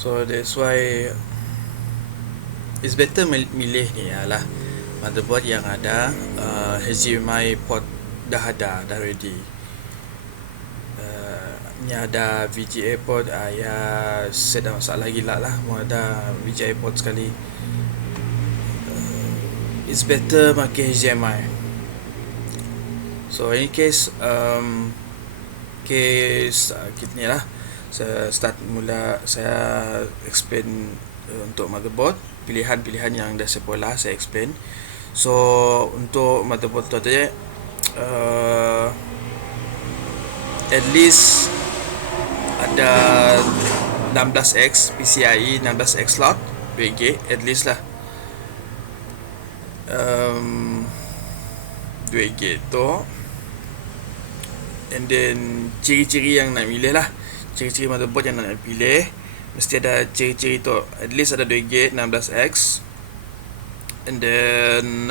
So that's why it's better milih ni lah motherboard yang ada HDMI port dah ready. Ni ada VGA port, ya saya dah masalah gila lah mau ada VGA port sekali. It's better pakai HDMI. So in case kita ni lah, saya start mula, saya explain untuk motherboard, pilihan-pilihan yang dah saya pola saya explain. So untuk motherboard tu tadi at least ada 16X PCIe 16X slot 2GB at least lah. 2GB tu, and then ciri-ciri yang nak pilih lah, ciri-ciri motherboard yang nak pilih mesti ada ciri-ciri tu, at least ada 2GB 16X, and then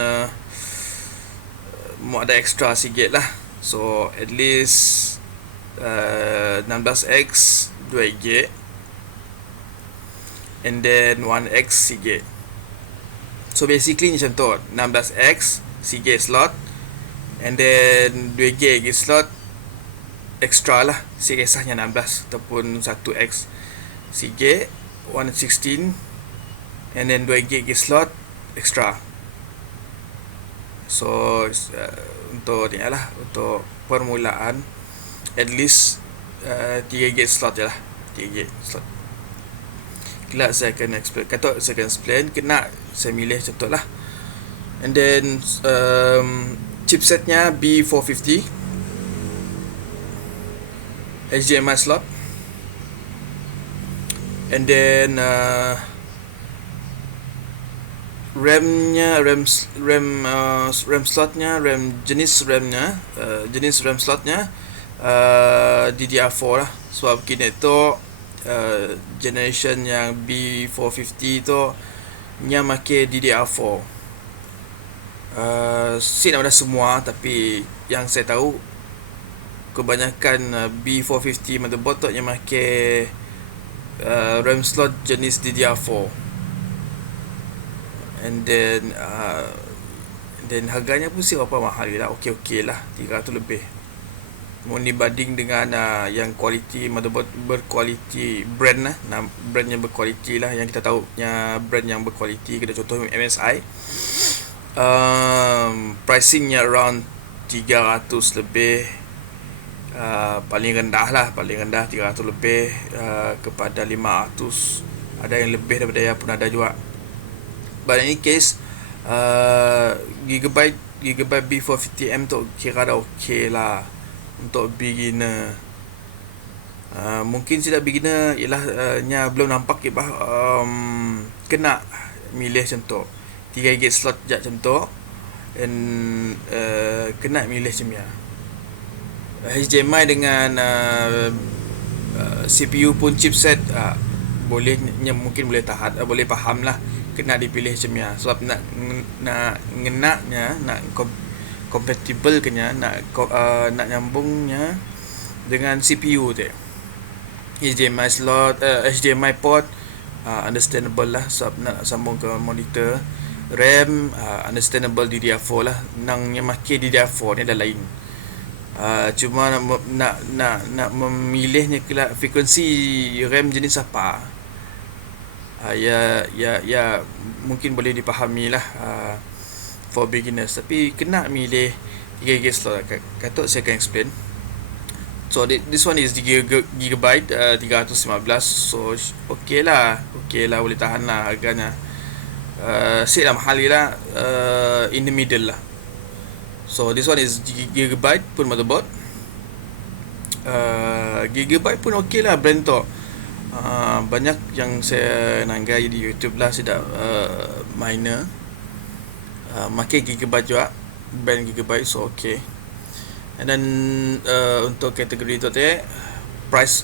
mau ada extra sikit lah. So at least 16X 2GB and then 1X sikit. So basically macam tu, 16X sikit slot and then 2GB slot extra lah, si kisahnya 16 ataupun 1X sikit 116 and then 2GB slot extra. So untuk ni lah, untuk permulaan at least 3GB slot je lah, 3GB slot. Kelak saya akan explain, kata saya akan explain, kena saya milih contoh lah. And then chipsetnya B450 HDMI slot, and then RAM slotnya, jenis RAM slotnya DDR4 lah. Sebab kini tu generation yang B450 tu nya make DDR4. Saya nak ada semua, tapi yang saya tahu kebanyakan B450 motherboard tu yang make RAM slot jenis DDR4. And then harganya pun siapa mahal lah, okey lah, 300 lebih. Mau dibanding dengan yang kualiti motherboard berkualiti, brand lah, brand yang berkualiti lah, yang kita tahu nya brand yang berkualiti, kita contoh MSI, pricingnya around 300 lebih, paling rendah 300 lebih, kepada 500, ada yang lebih daripada ya pun ada juga. But in any case, Gigabyte B450M tu kira dah okey lah untuk beginner. Mungkin tidak beginner ialah nya belum nampak ke kena milih macam tu, 3GB slot je macam tu, and kena milih macam ya. HDMI dengan CPU pun chipset mungkin boleh tahan, boleh faham lah, kena dipilih macam ya. Sebab nak compatible kena, nak nyambungnya dengan CPU tu. HDMI slot, HDMI port understandable lah, sebab nak sambung ke monitor. RAM understandable, DDR4 lah, nangnya make DDR4 ni dah lain. Cuma nak memilihnya kelak frekuensi RAM jenis apa, ya mungkin boleh dipahami lah for beginners, tapi kena milih 3GB slot. Kata saya akan explain. So this one is Gigabyte 315. So okey lah, boleh tahan lah harganya. Sikit lah mahal lah, in the middle lah. So this one is Gigabyte pun motherboard. Gigabyte pun okey lah brand tu. Banyak yang saya nanggai di YouTube lah, saya dah minor makai Gigabyte juga, brand Gigabyte, so okay. And then untuk kategori tu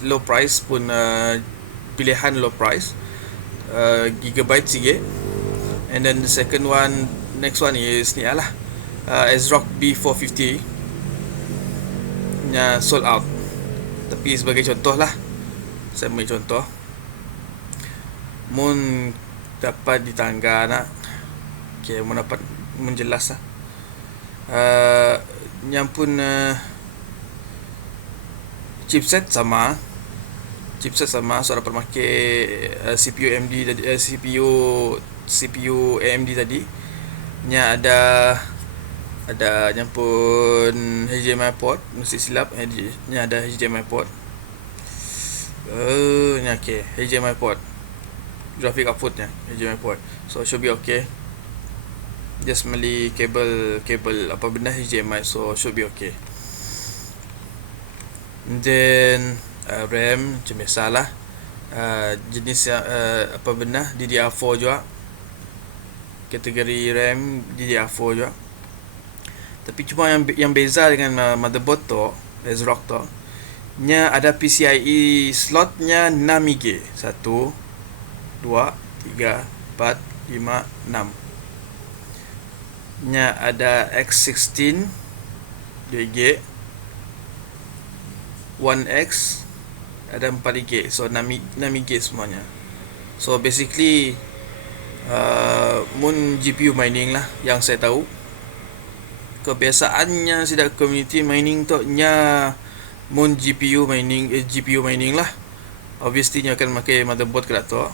low price pun pilihan low price, Gigabyte sikit. And then the next one is ni lah, ASRock B450 nya sold out. Tapi sebagai contoh lah, saya ambil contoh. mun dapat ditangga nak. Okay, mun dapat menjelas lah. Yang pun chipset sama. So dapat pakai CPU AMD tadi, CPU AMD tadi. Nya ada yang pun HDMI port, mesti silap. Nya ada HDMI port. Nya okay, HDMI port. Graphic outputnya HDMI port. So should be okay. Just beli kabel apa benda HDMI, so should be okay. And then RAM macam biasalah. Jenis apa benda DDR4 juga. Kategori RAM DDR4 juga. Tapi cuma yang beza dengan motherboard tu, ASRock tu, nya ada PCIe slotnya 6GB. 1 2 3 4 5 6. Nya ada X16 2GB, 1X ada 4GB. So 6GB semuanya. So basically mun GPU mining lah yang saya tahu. Kebiasaannya sidak community mining tu nya mun GPU mining lah. Obviously nya akan pakai motherboard ke tu.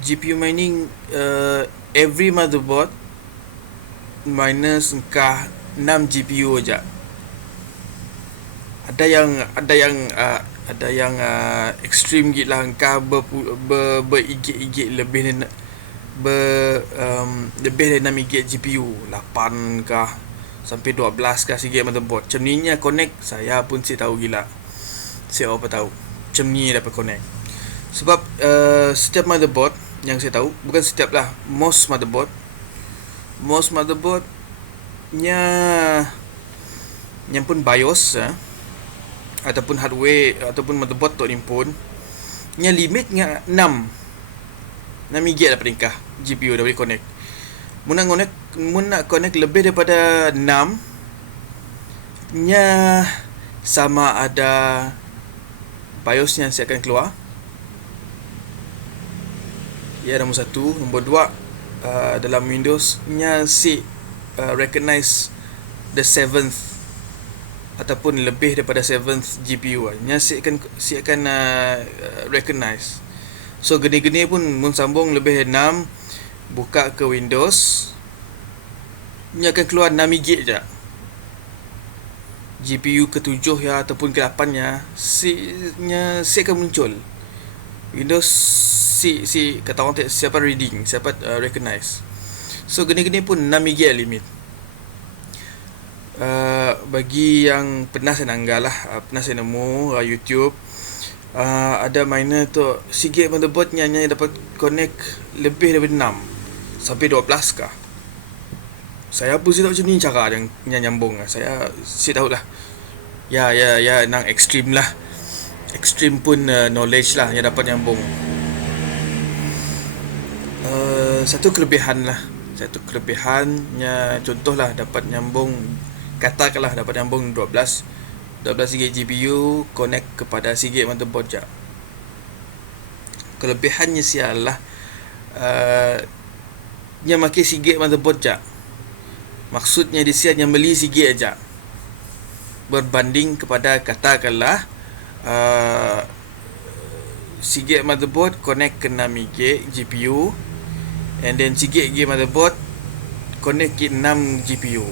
GPU mining every motherboard minus engkah 6 GPU aja. Ada yang extreme git lah, engkah ber-igit lebih dari 6 GB GPU, 8 kah sampai 12 kah sikit motherboard. Macam ni nya connect, saya pun si tahu gila. Saya apa tahu. Macam ni dapat connect. Sebab setiap motherboard yang saya tahu, bukan setiap lah, most motherboard nya yang pun BIOS ataupun hardware ataupun motherboard tu impun nya limit nya 6 GB lah peringkah GPU dah boleh connect. Mun nak connect lebih daripada 6 nya sama ada BIOS yang saya akan keluar. Ya, nombor 1, nombor 2 dalam Windows nya si recognize the 7th ataupun lebih daripada 7th GPU nya si akan recognize. So gini-gini pun mun sambung lebih 6, buka ke Windows, nya akan keluar 6GB je. GPU ke-7 ya ataupun ke-8 nya si akan muncul. Windows si kata orang siapa reading, siapa recognize. So gini-gini pun 6GB limit. Bagi yang pernah saya nanggah lah, pernah saya nemu YouTube, ada miner tu sikit motherboard nya dapat connect lebih daripada 6 sampai 12 kah. Saya pun tak macam ni cara yang nyambung. Saya tahu lah. Ya nang extreme lah. Extreme pun knowledge lah yang dapat nyambung. Satu kelebihannya, contohlah dapat nyambung, katakanlah dapat nyambung 12 GB GPU connect kepada GB motherboard je. Kelebihannya sialah nya makai GB motherboard je. Maksudnya di sian yang beli GB aja. Berbanding kepada katakanlah GB motherboard connect ke 6GB GPU, and then GB motherboard connect ke 6 GPU,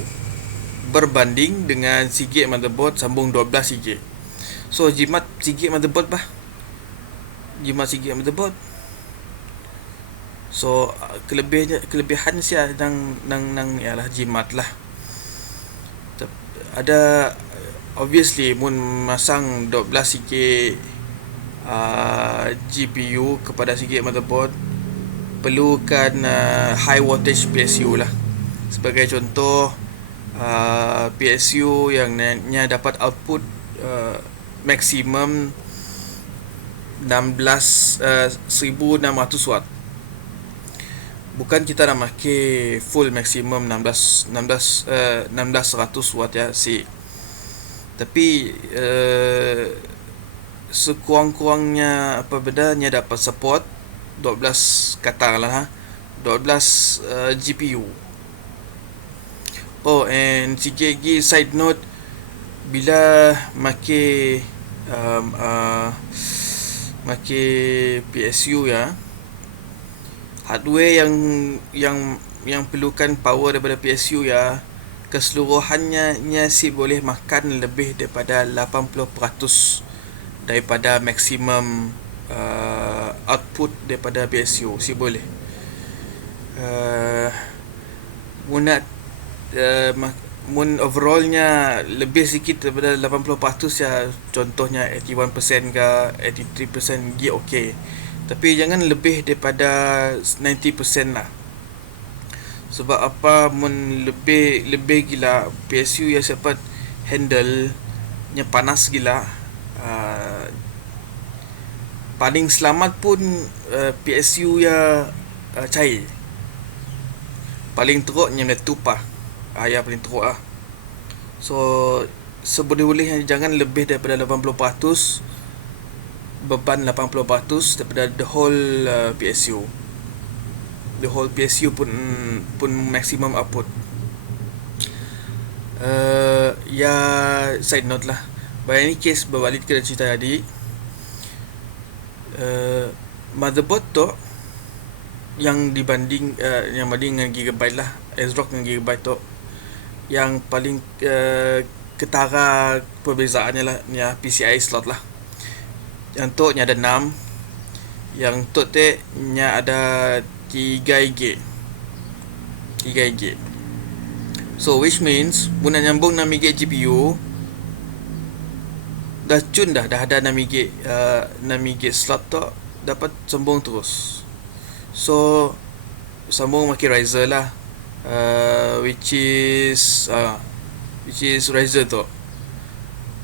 berbanding dengan GB motherboard sambung 12GB. So jimat GB motherboard bah. Jimat GB motherboard. So kelebihan sia nang ialah jimat lah. Ada obviously mun masang 12GB GPU kepada GB motherboard perlukan high voltage PSU lah. Sebagai contoh, PSU yang dapat output maksimum 1600 watt. Bukan kita nak pakai full maksimum 1600 watt ya si. Tapi sekurang-kurangnya apa bedanya dapat support katakanlah 12 GPU. Oh, and sikit lagi side note, bila make PSU ya, hardware yang perlukan power daripada PSU ya, keseluruhannya si boleh makan lebih daripada 80% daripada maksimum output daripada PSU si boleh. Mun nak mun overallnya lebih sikit daripada 80% ya, contohnya 81% ke 83% dia okey. Tapi jangan lebih daripada 90% lah. Sebab apa, mun lebih gila PSU yang dapat handle nya panas gila, paling selamat pun PSU ya cair. Paling teruknya meletup ya paling teruk lah. So seboleh-bolehnya jangan lebih daripada 80%, beban 80% daripada the whole PSU. The whole PSU pun maximum output. Ya side note lah. By any case, berbalik ke cerita tadi, motherboard tu yang banding dengan gigabyte lah, ASRock dengan gigabyte tu yang paling ketara perbezaannya lah ya PCI slot lah. Yang tu nya ada 6, yang tu nya ada 3GB. So which means mun nak nyambung 6GB GPU dah cun dah ada 6GB slot tu dapat sambung terus. So sambung pakai Ryzer lah, which is Ryzer tu.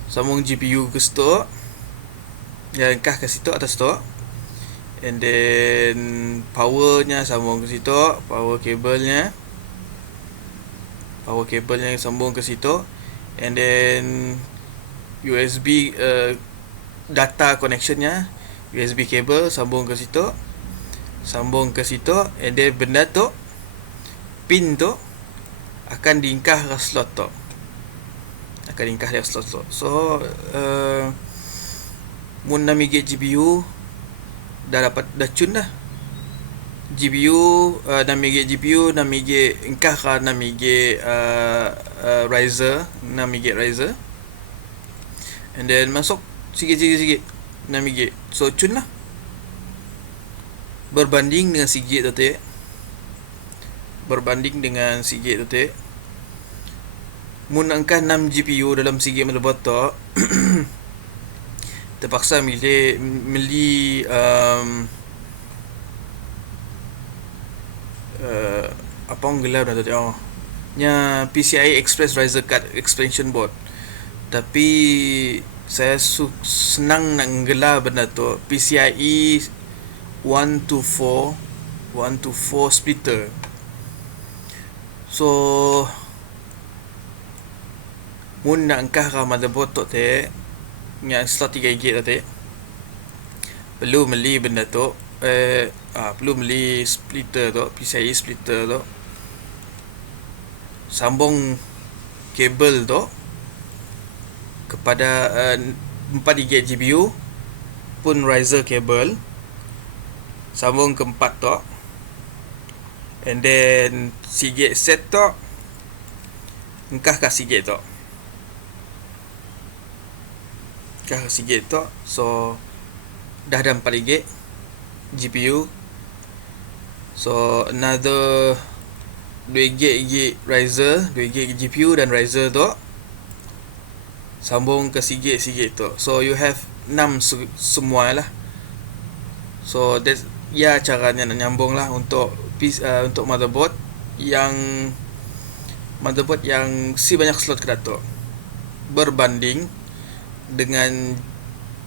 Sambung GPU ke situ, yang kah ke situ atas tu, and then powernya sambung ke situ, power cable-nya sambung ke situ, and then USB data connection-nya, USB cable sambung ke situ, and then benda tu, pin tu akan diingkah ke slot tu. So mun 6GB GPU dah cun dah. GPU 6GB GPU, 6GB ingkah ke 6GB Ryzer, 6GB Ryzer, and then masuk sikit 6GB. So cun lah. Berbanding dengan sikit tu mun angka 6 GPU dalam sikit motherboard tu terpaksa beli apa orang gelar dah tadi nya PCI Express Ryzer card expansion board. Tapi saya senang nak gelar benda tu PCIe 124 splitter. So mun nak angkah ke motherboard tu yang slot 3GB tu perlu beli benda tu, perlu beli splitter tu, PCIe splitter tu, sambung kabel tu kepada 4GB GPU pun Ryzer cable, sambung ke 4 tu, and then Seagate set tu engkah ke Seagate tu, so dah ada 4GB GPU. So another 2GB Ryzer, 2GB GPU dan Ryzer tu sambung ke Seagate tu. So you have 6 semua lah. So that's ya caranya nak nyambung lah untuk motherboard yang si banyak slot ke datuk berbanding dengan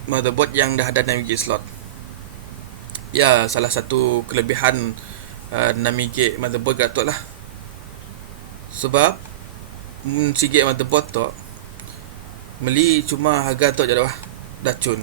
motherboard yang dah ada 6GB slot. Ya, salah satu kelebihan 6GB motherboard ke datuk lah. Sebab sikit motherboard tu beli cuma harga tu je dah cun.